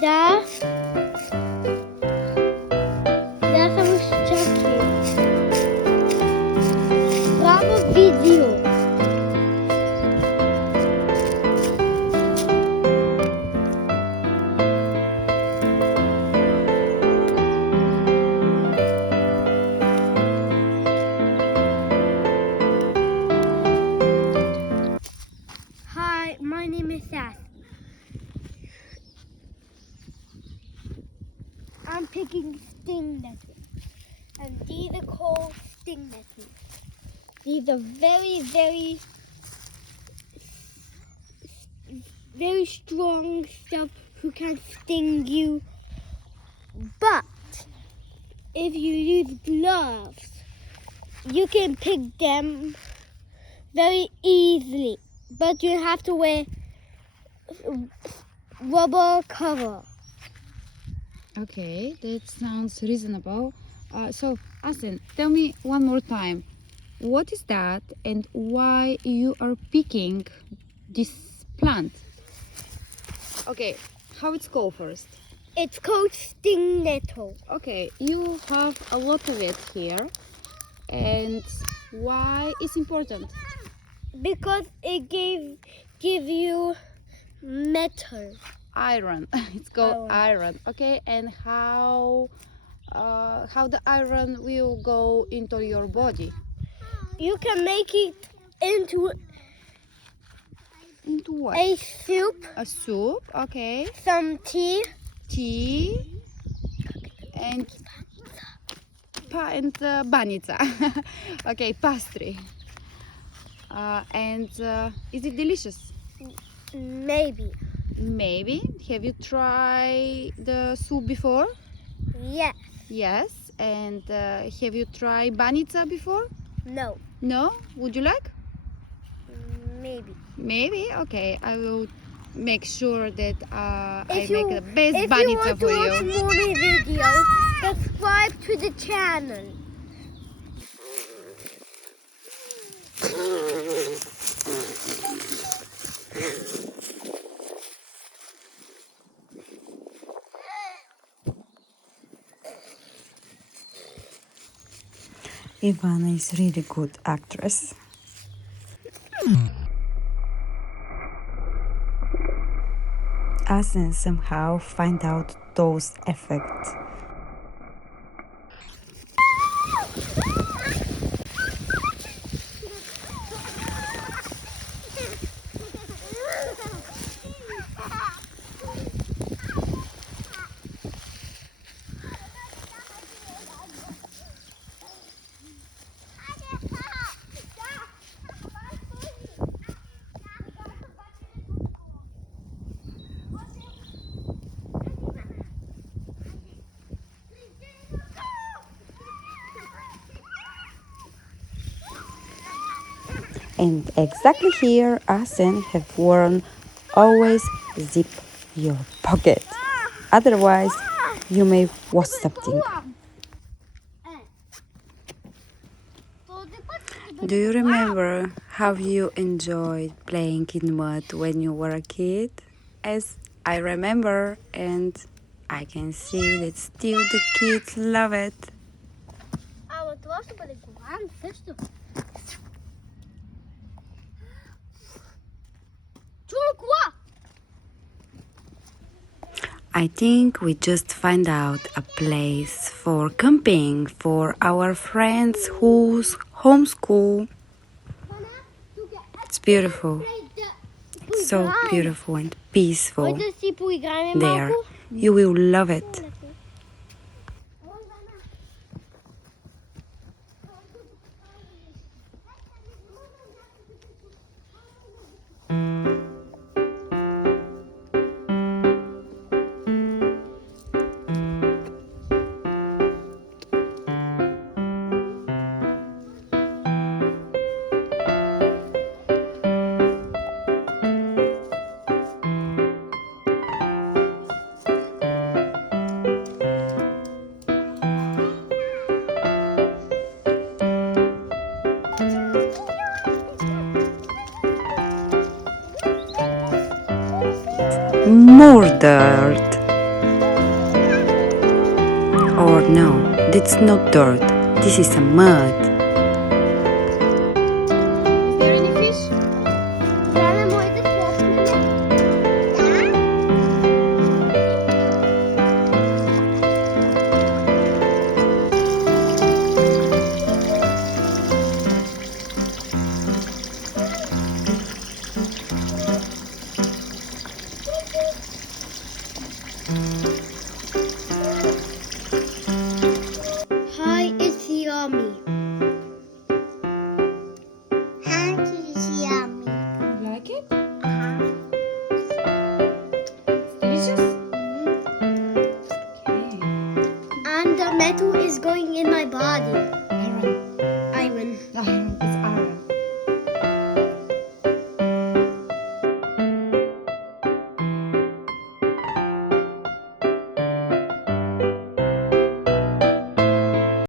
Да. Я сам чеки. Право видео. Hi, my name is Seth. I'm picking sting nettles. And these are called sting nettles. These are very strong stuff who can sting you. But if you use gloves, you can pick them very easily. But you have to wear rubber cover. Okay, that sounds reasonable. So, Asen, tell me one more time, what is that and why you are picking this plant? Okay, how it's called first? It's called sting nettle. Okay, you have a lot of it here, and why it's important? Because it give you metal. Iron. It's called iron. Okay, and how the iron will go into your body? You can make it into what? a soup, A soup. Okay. some tea, And banica. Okay, pastry. And is it delicious? maybe. Maybe. Have you tried the soup before? Yes. Yes. And have you tried banica before? No. No? Would you like? Maybe. Maybe. Okay. I will make sure that I If make the best If you banica want for to watch you. more videos, subscribe to the channel. Ivana is really good actress. Asen somehow find out those effects. And exactly here, Asen have worn always zip your pocket. Otherwise, you may watch something. Do you remember how you enjoyed playing in mud when you were a kid? As I remember, and I can see that still the kids love it. I think we just find out a place for camping for our friends who's homeschool. It's beautiful. It's so beautiful and peaceful there. You will love it. More dirt. Or no, that's not dirt. This is a mud. Is there any fish? Ivana, må jeg få med? Hi, it's yummy. Hi, it's yummy. You like it? It's delicious? Okay. And the nettle is going in my body.